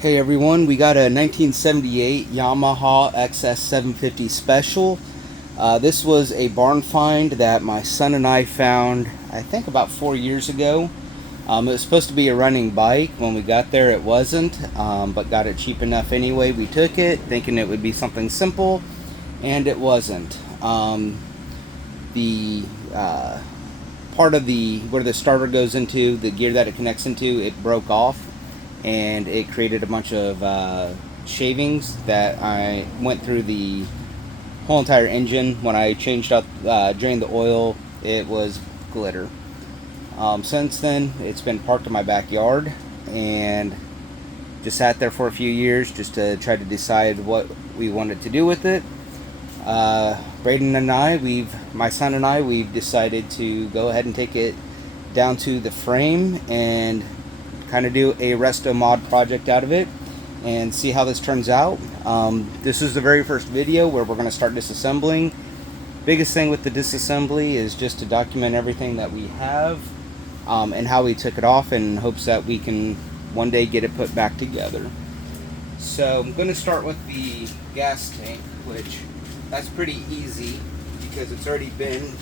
Hey everyone, we got a 1978 Yamaha XS750 Special. This was a barn find that my son and I found, I think about 4 years ago. It was supposed to be a running bike. When we got there it wasn't, but got it cheap enough anyway. We took it thinking it would be something simple, and it wasn't. The part of where the starter goes into, the gear that it connects into, it broke off, and it created a bunch of shavings that I went through the whole entire engine. When I changed out, drained the oil, it was glitter. Since then, it's been parked in my backyard and just sat there for a few years just to try to decide what we wanted to do with it. Braden and I, my son and I, we've decided to go ahead and take it down to the frame and kind of do a Restomod project out of it and see how this turns out. This is the very first video where we're going to start disassembling. Biggest thing with the disassembly is just to document everything that we have and how we took it off, in hopes that we can one day get it put back together. So I'm going to start with the gas tank, which that's pretty easy because it's already been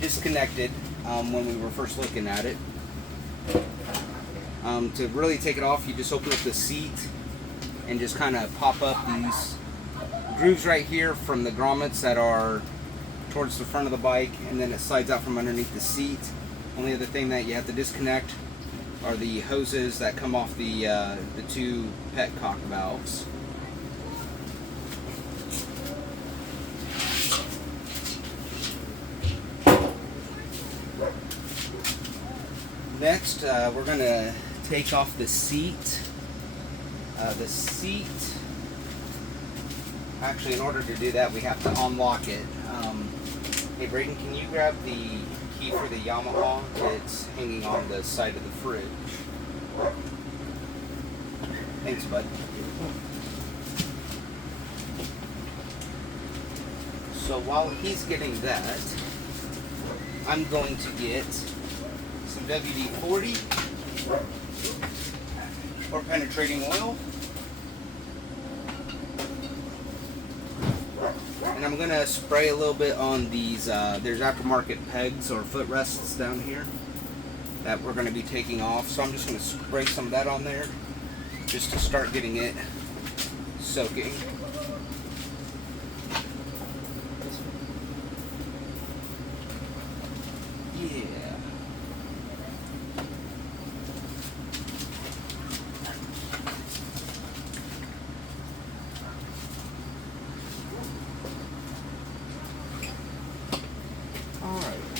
disconnected when we were first looking at it. To really take it off, you just open up the seat and just kind of pop up these grooves right here from the grommets that are towards the front of the bike, and then it slides out from underneath the seat. Only other thing that you have to disconnect are the hoses that come off the two petcock valves. Next, we're going to take off the seat. Actually, in order to do that, we have to unlock it. Hey Braden, can you grab the key for the Yamaha? It's hanging on the side of the fridge. Thanks, bud. So while he's getting that, I'm going to get some WD-40 or penetrating oil, and I'm going to spray a little bit on these. There's aftermarket pegs or footrests down here that we're going to be taking off, so I'm just going to spray some of that on there just to start getting it soaking. Yeah.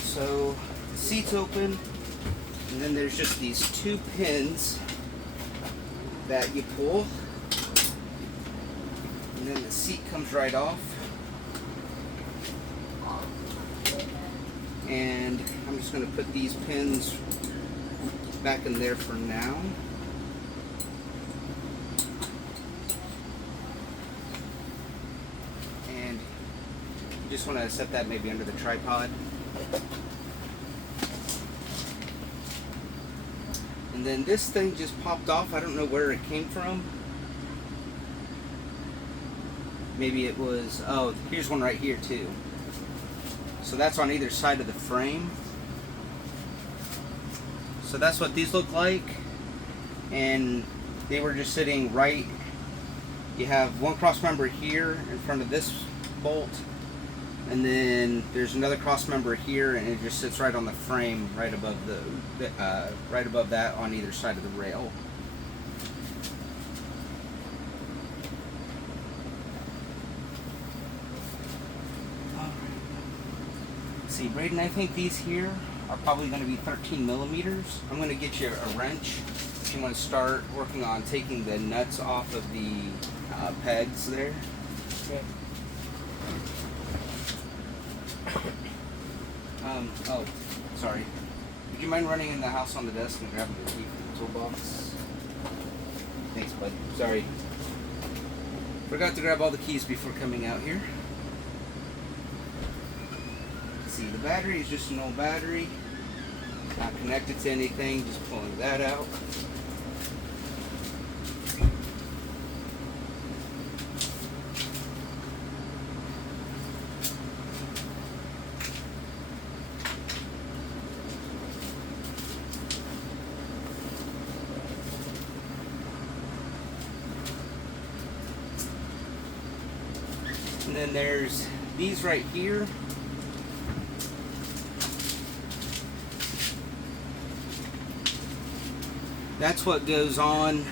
So the seat's open, and then there's just these two pins that you pull, and then the seat comes right off. And I'm just going to put these pins back in there for now. And you just want to set that maybe under the tripod. And then this thing just popped off. I don't know where it came from. Maybe it was, oh, here's one right here too. So that's on either side of the frame. So that's what these look like. And they were just sitting right, you have one cross member here in front of this bolt, and then there's another cross member here, and it just sits right on the frame, right above right above that on either side of the rail. See, Braden, I think these here are probably going to be 13 millimeters. I'm going to get you a wrench if you want to start working on taking the nuts off of the pegs there. Okay. Oh, sorry. Would you mind running in the house on the desk and grabbing the key from the toolbox? Thanks, bud. Sorry. Forgot to grab all the keys before coming out here. See, the battery is just an old battery. Not connected to anything, just pulling that out. then there's these right here. That's what goes on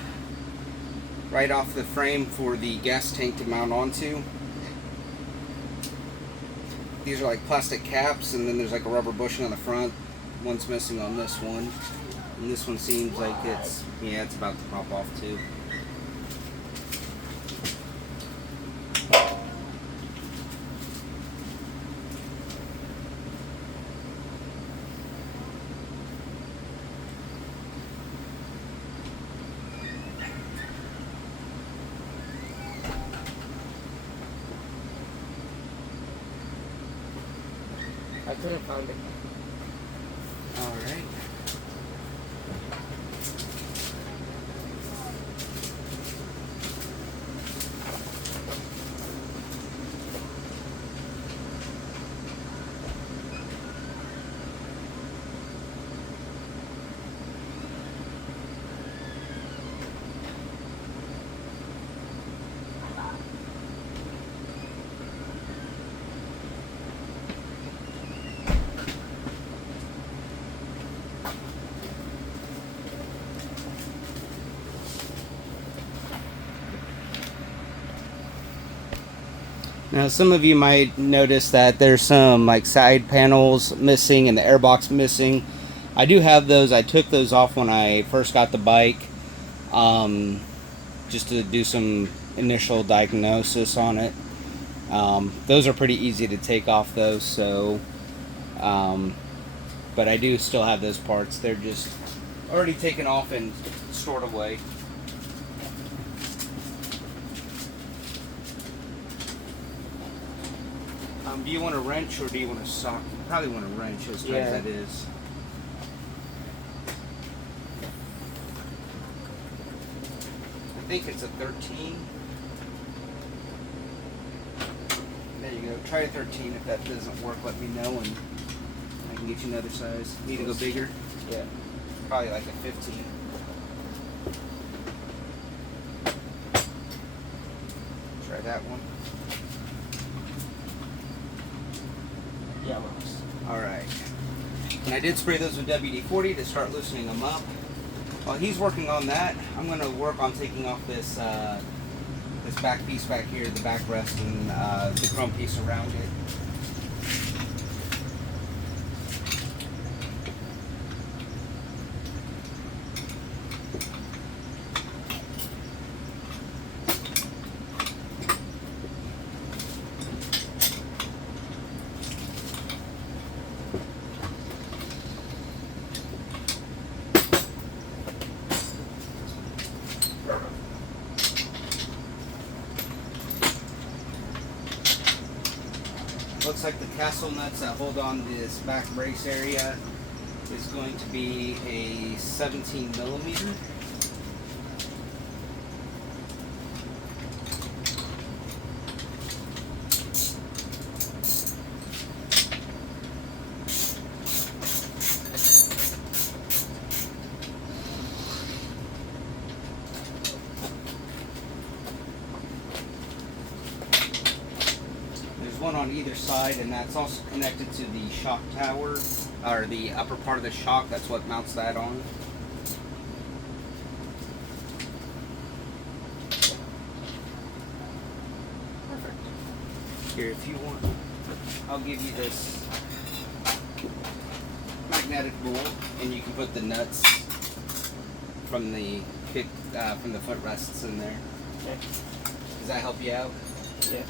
right off the frame for the gas tank to mount onto. These are like plastic caps, and then there's like a rubber bushing on the front. One's missing on this one, and this one seems like it's about to pop off too. I couldn't find it. All right. Now, some of you might notice that there's some like side panels missing and the airbox missing. I do have those. I took those off when I first got the bike, just to do some initial diagnosis on it. Those are pretty easy to take off though, so but I do still have those parts. They're just already taken off and stored away. Do you want a wrench or do you want a sock? You probably want a wrench, as tight as that is. I think it's a 13. There you go. Try a 13. If that doesn't work, let me know and I can get you another size. Need to go bigger? Yeah. Probably like a 15. Try that one. Yamaha. Alright. And I did spray those with WD-40 to start loosening them up. While he's working on that, I'm going to work on taking off this this back piece back here, the backrest, and the chrome piece around it. Looks like the castle nuts that hold on this back brace area is going to be a 17 millimeter. One on either side, and that's also connected to the shock tower, or the upper part of the shock. That's what mounts that on. Perfect. Here, if you want, I'll give you this magnetic bowl, and you can put the nuts from the footrests in there. Okay. Does that help you out? Yeah.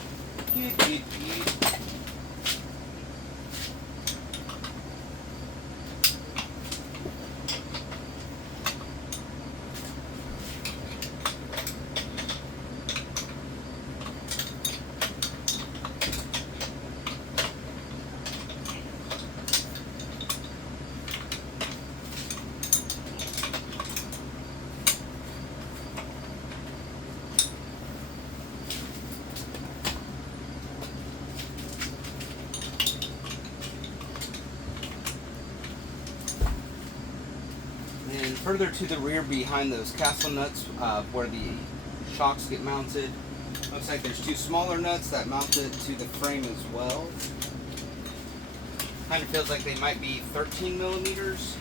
Further to the rear behind those castle nuts where the shocks get mounted, Looks like there's 2 smaller nuts that mount it to the frame as well. Kind of feels like they might be 13 millimeters.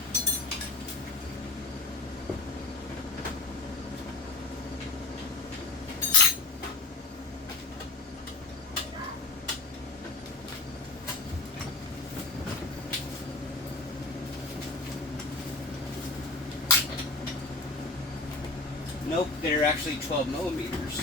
Nope, they're actually 12 millimeters.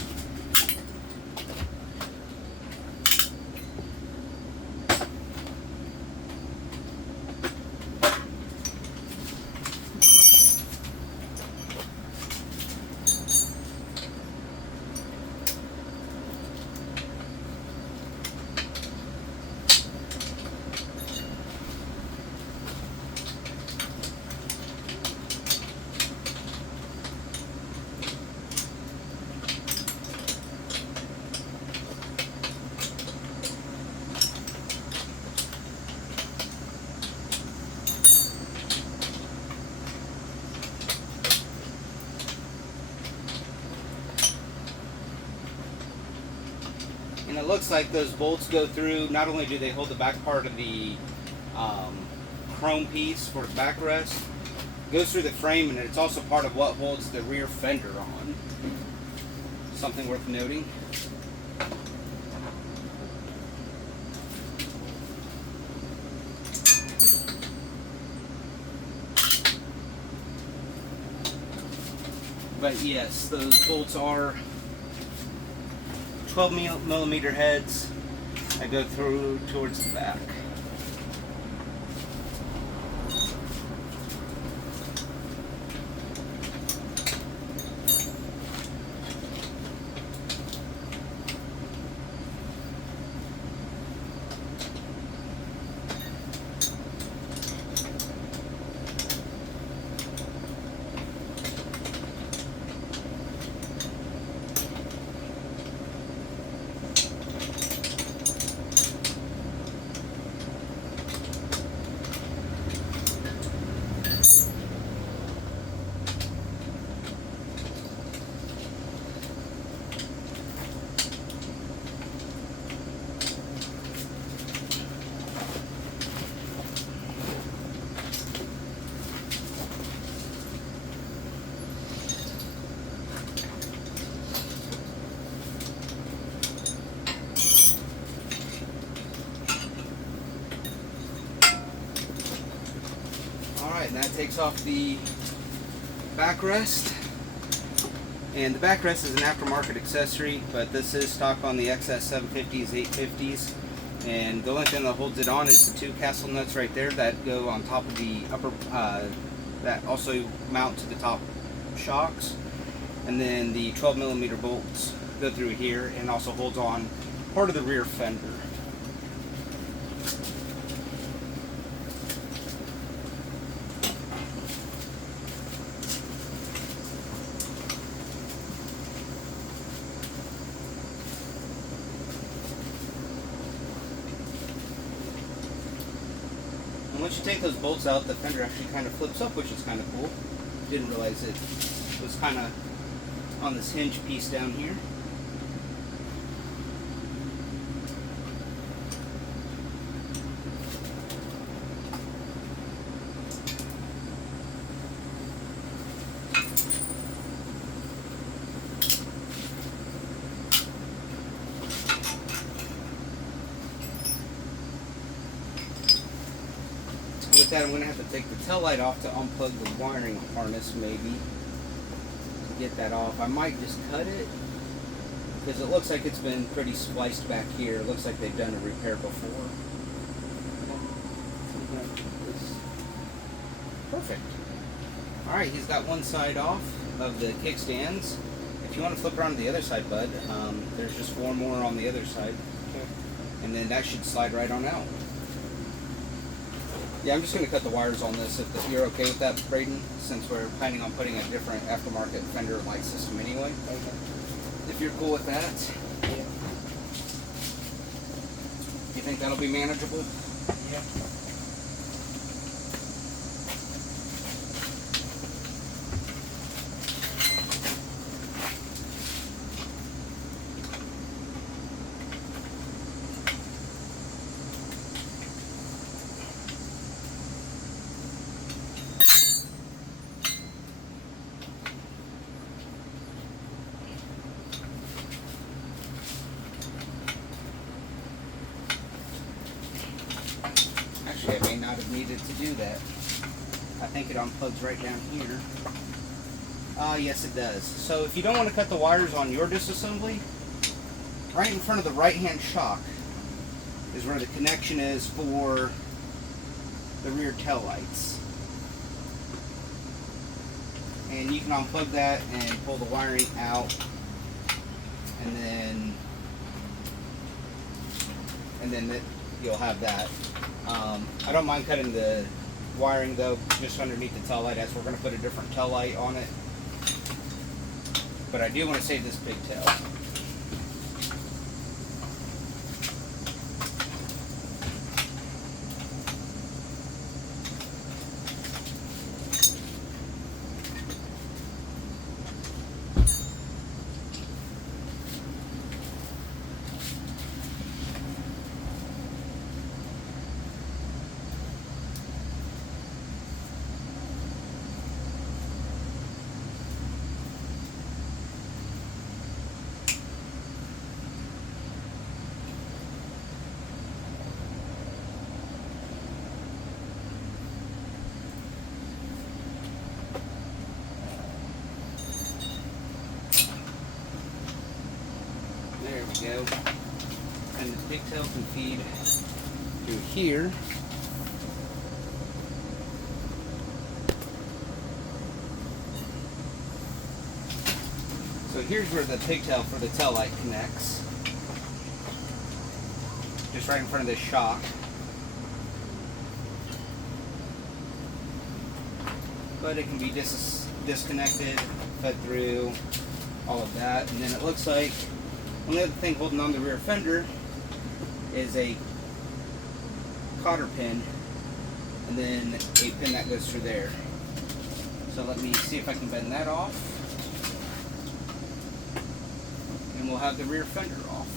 And it looks like those bolts go through, not only do they hold the back part of the chrome piece for the backrest, goes through the frame, and it's also part of what holds the rear fender on. Something worth noting. But yes, those bolts are 12 millimeter heads that go through towards the back. Alright, and that takes off the backrest. And the backrest is an aftermarket accessory, but this is stock on the XS750s, 850s. And the only thing that holds it on is the 2 castle nuts right there that go on top of the upper, that also mount to the top shocks. And then the 12 millimeter bolts go through here and also holds on part of the rear fender. And once you take those bolts out, the fender actually kind of flips up, which is kind of cool. Didn't realize it was kind of on this hinge piece down here. With that, I'm going to have to take the tail light off to unplug the wiring harness, maybe, to get that off. I might just cut it, because it looks like it's been pretty spliced back here. It looks like they've done a repair before. Perfect. Alright, he's got one side off of the kickstands. If you want to flip around to the other side, bud, there's just 4 more on the other side. And then that should slide right on out. Yeah, I'm just going to cut the wires on this if you're okay with that, Braden, since we're planning on putting a different aftermarket fender light system anyway. Okay. If you're cool with that. Yeah. You think that'll be manageable? Yeah. it to do that. I think it unplugs right down here. Yes it does. So if you don't want to cut the wires on your disassembly, right in front of the right hand shock is where the connection is for the rear tail lights. And you can unplug that and pull the wiring out, and then you'll have that. I don't mind cutting the wiring though, just underneath the tail light, as we're going to put a different tail light on it. But I do want to save this pigtail. There we go. And the pigtail can feed through here. So here's where the pigtail for the tail light connects. Just right in front of this shock. But it can be disconnected, fed through, all of that. And then it looks like the only other thing holding on the rear fender is a cotter pin, and then a pin that goes through there. So let me see if I can bend that off, and we'll have the rear fender off.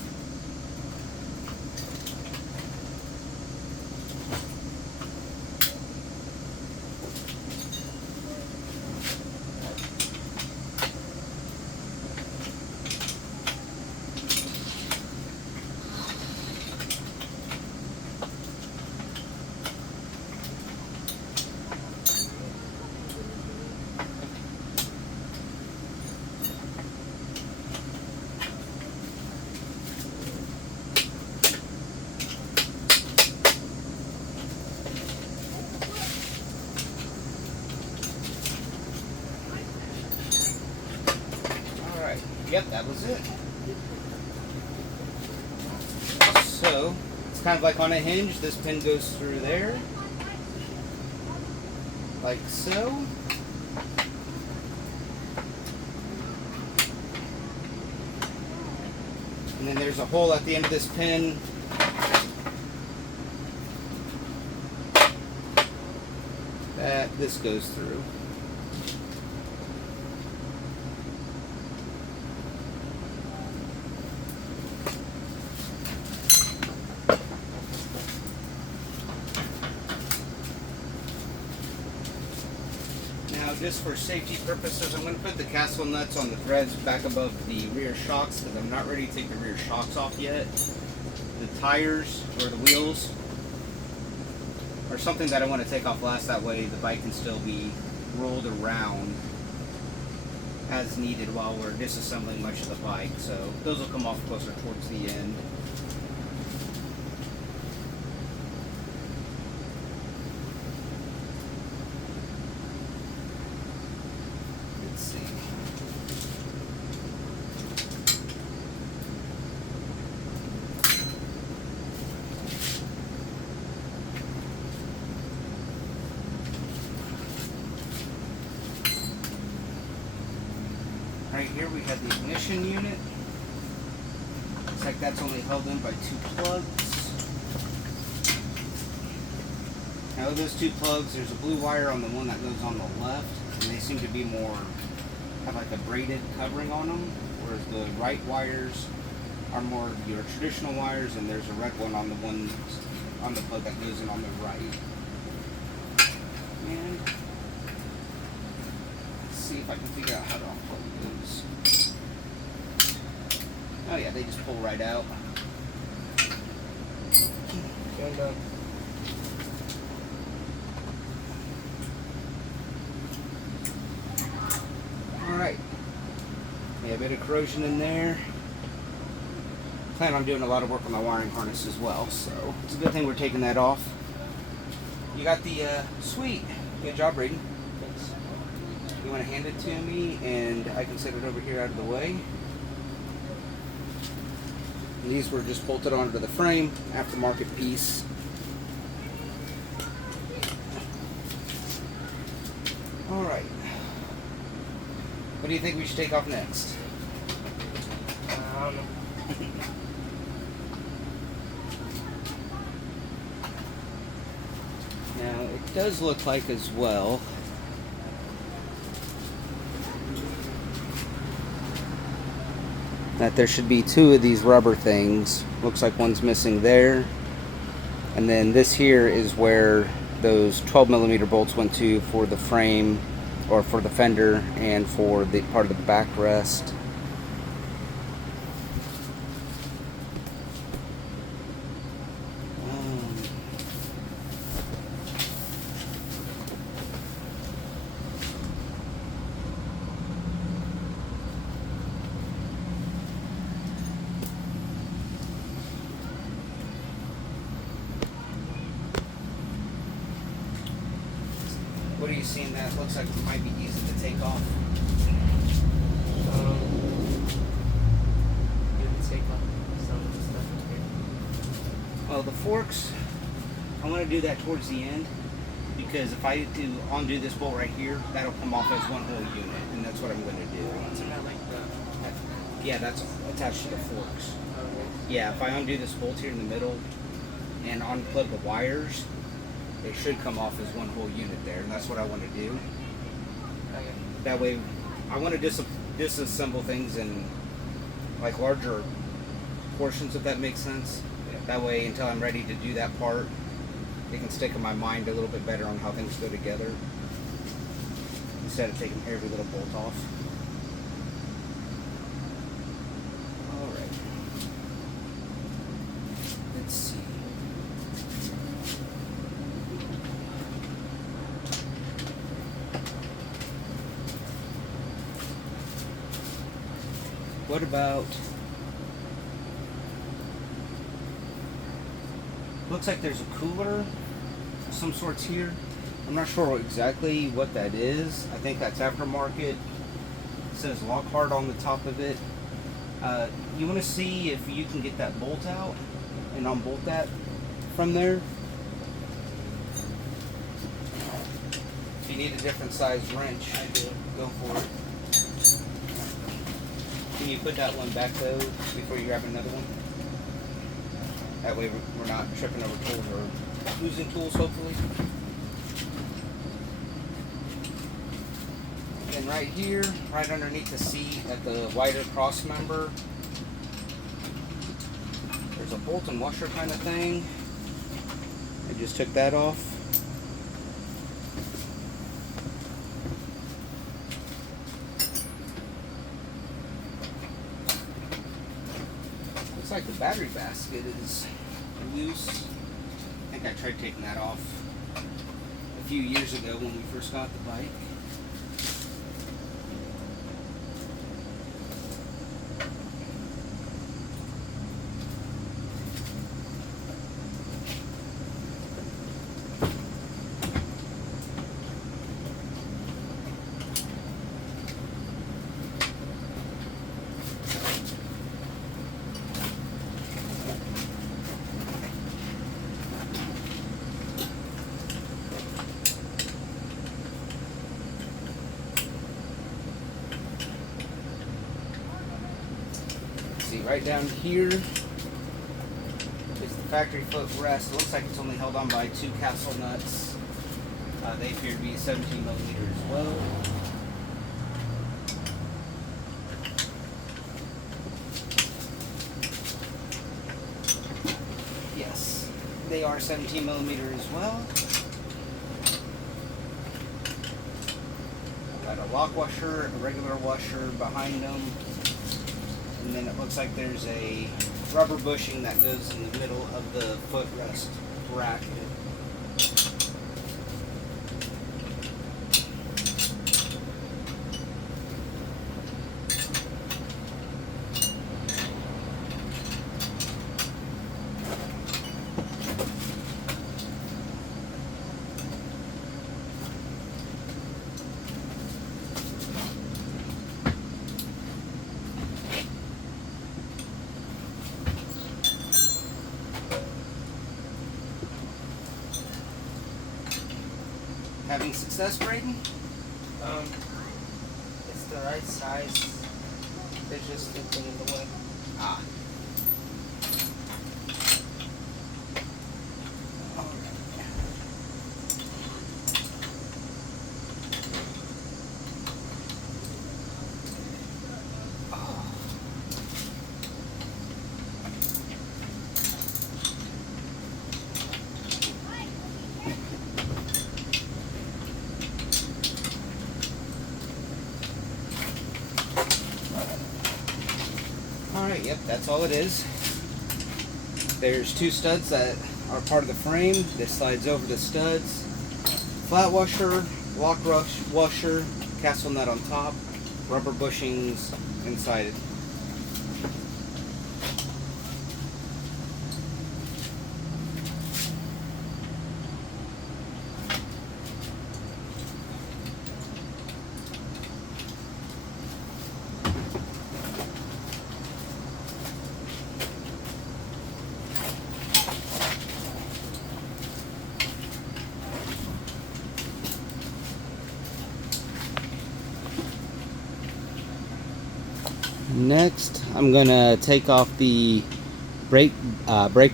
Yep, that was it. So, it's kind of like on a hinge. This pin goes through there, like so. And then there's a hole at the end of this pin. That this goes through. Just for safety purposes, I'm going to put the castle nuts on the threads back above the rear shocks, because I'm not ready to take the rear shocks off yet. The tires or the wheels are something that I want to take off last, that way the bike can still be rolled around as needed while we're disassembling much of the bike. So those will come off closer towards the end. Right here we have the ignition unit. Looks like that's only held in by 2 plugs. Now with those 2 plugs, there's a blue wire on the one that goes on the left, and they seem to be more, have like a braided covering on them, whereas the right wires are more your traditional wires, and there's a red one on the plug that goes in on the right. And let's see if I can figure out how to unplug those. Oh yeah, they just pull right out. And Yeah, a bit of corrosion in there. Plan on doing a lot of work on my wiring harness as well, so it's a good thing we're taking that off. You got the sweet. Good job, Braden. Thanks. You want to hand it to me, and I can set it over here out of the way. And these were just bolted onto the frame, aftermarket piece. All right. What do you think we should take off next? I don't know. Now, it does look like as well that there should be two of these rubber things. Looks like one's missing there. And then this here is where those 12mm bolts went to for the frame, or for the fender, and for the part of the backrest. What are you seeing that looks like it might be easy to take off? You can take off some of the stuff here. Well, the forks, I want to do that towards the end, because if I do undo this bolt right here, that'll come off as one whole unit, and that's what I'm going to do. Isn't that like the... Yeah, that's attached to the forks. Okay. Yeah, if I undo this bolt here in the middle and unplug the wires, they should come off as one whole unit there, and that's what I want to do. Okay. That way, I want to disassemble things in like larger portions, if that makes sense. Yeah. That way, until I'm ready to do that part, it can stick in my mind a little bit better on how things go together, instead of taking every little bolt off. All right. Let's see. What about, looks like there's a cooler of some sorts here. I'm not sure exactly what that is. I think that's aftermarket. It says Lockhart on the top of it. You want to see if you can get that bolt out and unbolt that from there. If you need a different size wrench, I do. go for it. Can you put that one back though before you grab another one? That way we're not tripping over tools or losing tools, hopefully. And right here, right underneath the seat at the wider cross member, there's a bolt and washer kind of thing. I just took that off. Looks like the battery basket is loose. I think I tried taking that off a few years ago when we first got the bike. Right down here is the factory foot rest. It looks like it's only held on by 2 castle nuts. They appear to be 17mm as well. Yes, they are 17mm as well. Got a lock washer, a regular washer behind them. And then it looks like there's a rubber bushing that goes in the middle of the footrest bracket. Having success, Braden? It's the right size. There's just something in the way. Ah. Alright, yep, that's all it is. There's two studs that are part of the frame. This slides over the studs. Flat washer, lock washer, castle nut on top, rubber bushings inside it. Next, I'm gonna take off the brake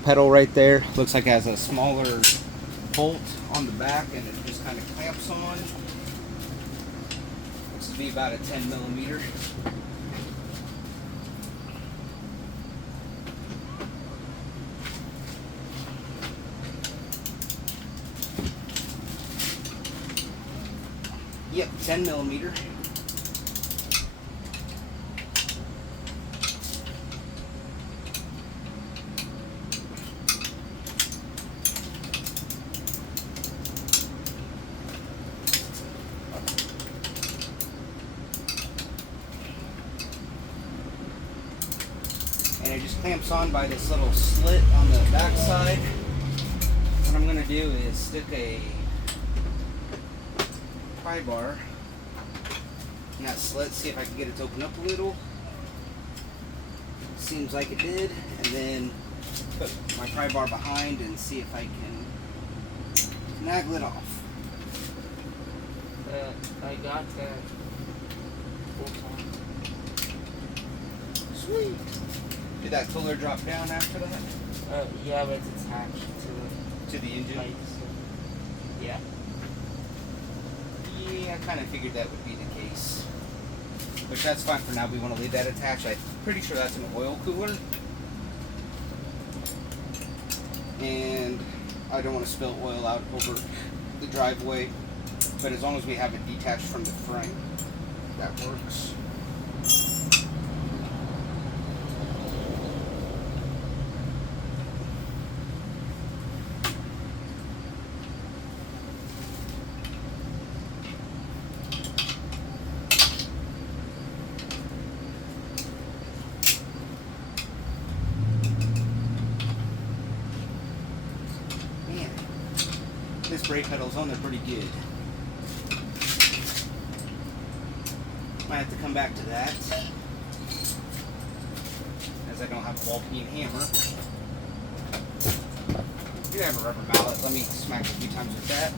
pedal right there. Looks like it has a smaller bolt on the back, and it just kind of clamps on. Looks to be about a 10 millimeter. Yep, 10 millimeter. And it just clamps on by this little slit on the back side. What I'm going to do is stick a pry bar in that slit, see if I can get it to open up a little. Seems like it did. And then put my pry bar behind and see if I can naggle it off. I got that bolt on. Sweet. Did that puller drop down after that? Yeah, but it's attached To the engine? lights. Yeah. Yeah, I kind of figured that would be the case. Which that's fine for now. We want to leave that attached. I'm pretty sure that's an oil cooler. And I don't want to spill oil out over the driveway. But as long as we have it detached from the frame, that works. This brake pedal's on there pretty good. Might have to come back to that, as I don't have a ball peen hammer. I do have a rubber mallet. Let me smack a few times with that.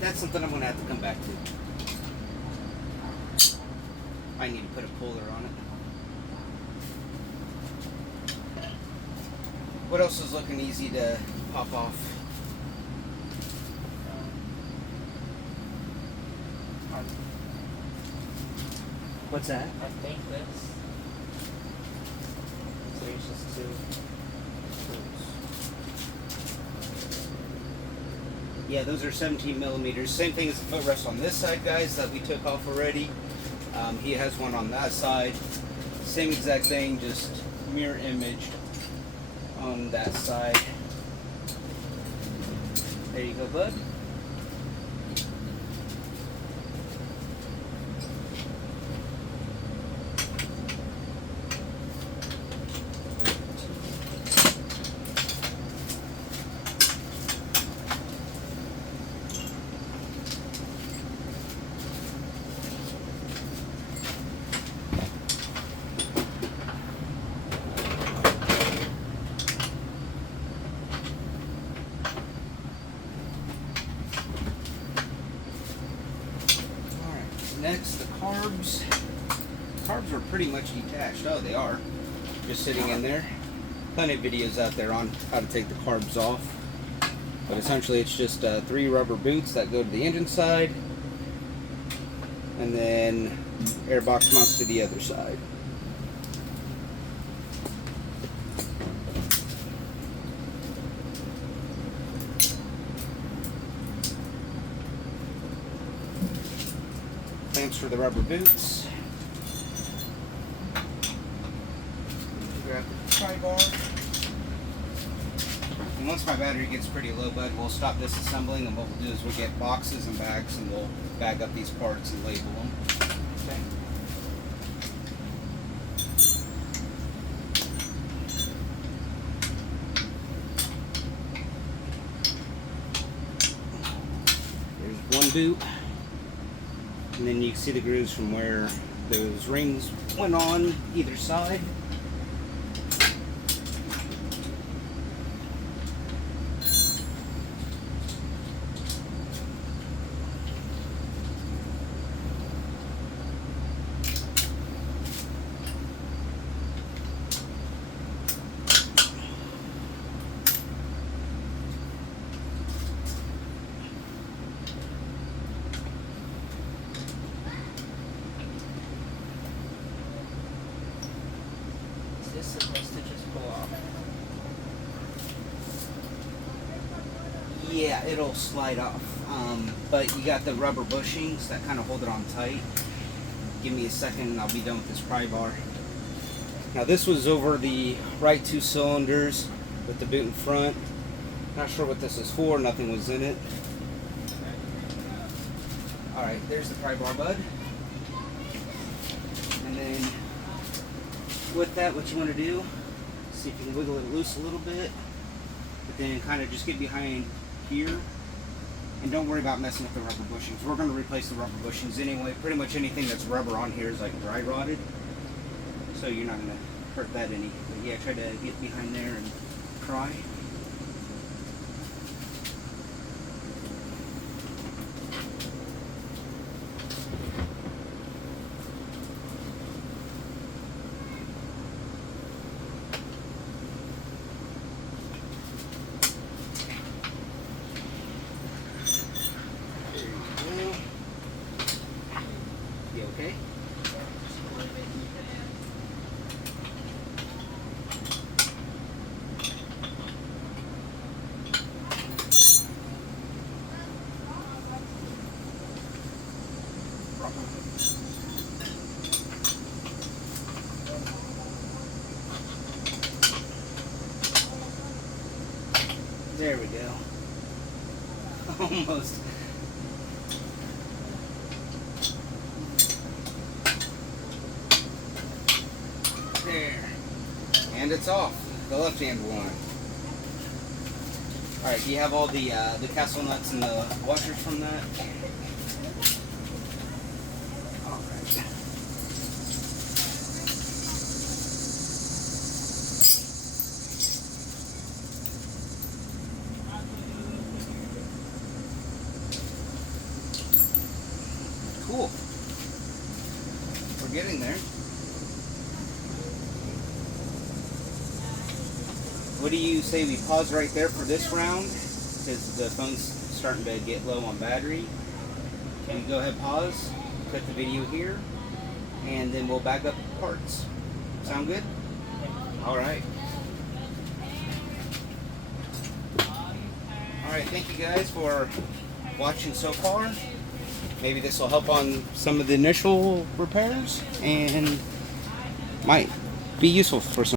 That's something I'm going to have to come back to. I need to put a puller on it. What else is looking easy to pop off? What's that? I think this. So it's just two screws. Yeah, those are 17 millimeters. Same thing as the footrest on this side, guys, that we took off already. He has one on that side. Same exact thing, just mirror image on that side. There you go, bud. Next, the carbs. Carbs are pretty much detached. Oh, they are. Just sitting in there. Plenty of videos out there on how to take the carbs off. But essentially it's just 3 rubber boots that go to the engine side. And then airbox mounts to the other side. Clamps for the rubber boots. Grab the pry bar. And once my battery gets pretty low, bud, we'll stop disassembling, and what we'll do is we'll get boxes and bags, and we'll bag up these parts and label them. Okay. There's one boot. And then you can see the grooves from where those rings went on either side. This is supposed to just pull off. Yeah, it'll slide off. But you got the rubber bushings that kind of hold it on tight. Give me a second and I'll be done with this pry bar. Now this was over the right 2 cylinders with the boot in front. Not sure what this is for, nothing was in it. Alright, there's the pry bar, bud. And then with that, what you want to do, see if you can wiggle it loose a little bit, but then kind of just get behind here, and don't worry about messing with the rubber bushings. We're going to replace the rubber bushings anyway. Pretty much anything that's rubber on here is like dry rotted, so you're not going to hurt that any. But yeah, try to get behind there and pry. Okay. There we go. Almost. There. And it's off. The left hand one. Alright, do you have all the castle nuts and the washers from that? Alright. Cool. We're getting there. What do you say we pause right there for this round? Because the phone's starting to get low on battery. Can you go ahead, pause, cut the video here, and then we'll back up the parts. Sound good? Alright. Alright, thank you guys for watching so far. Maybe this will help on some of the initial repairs and might be useful for some.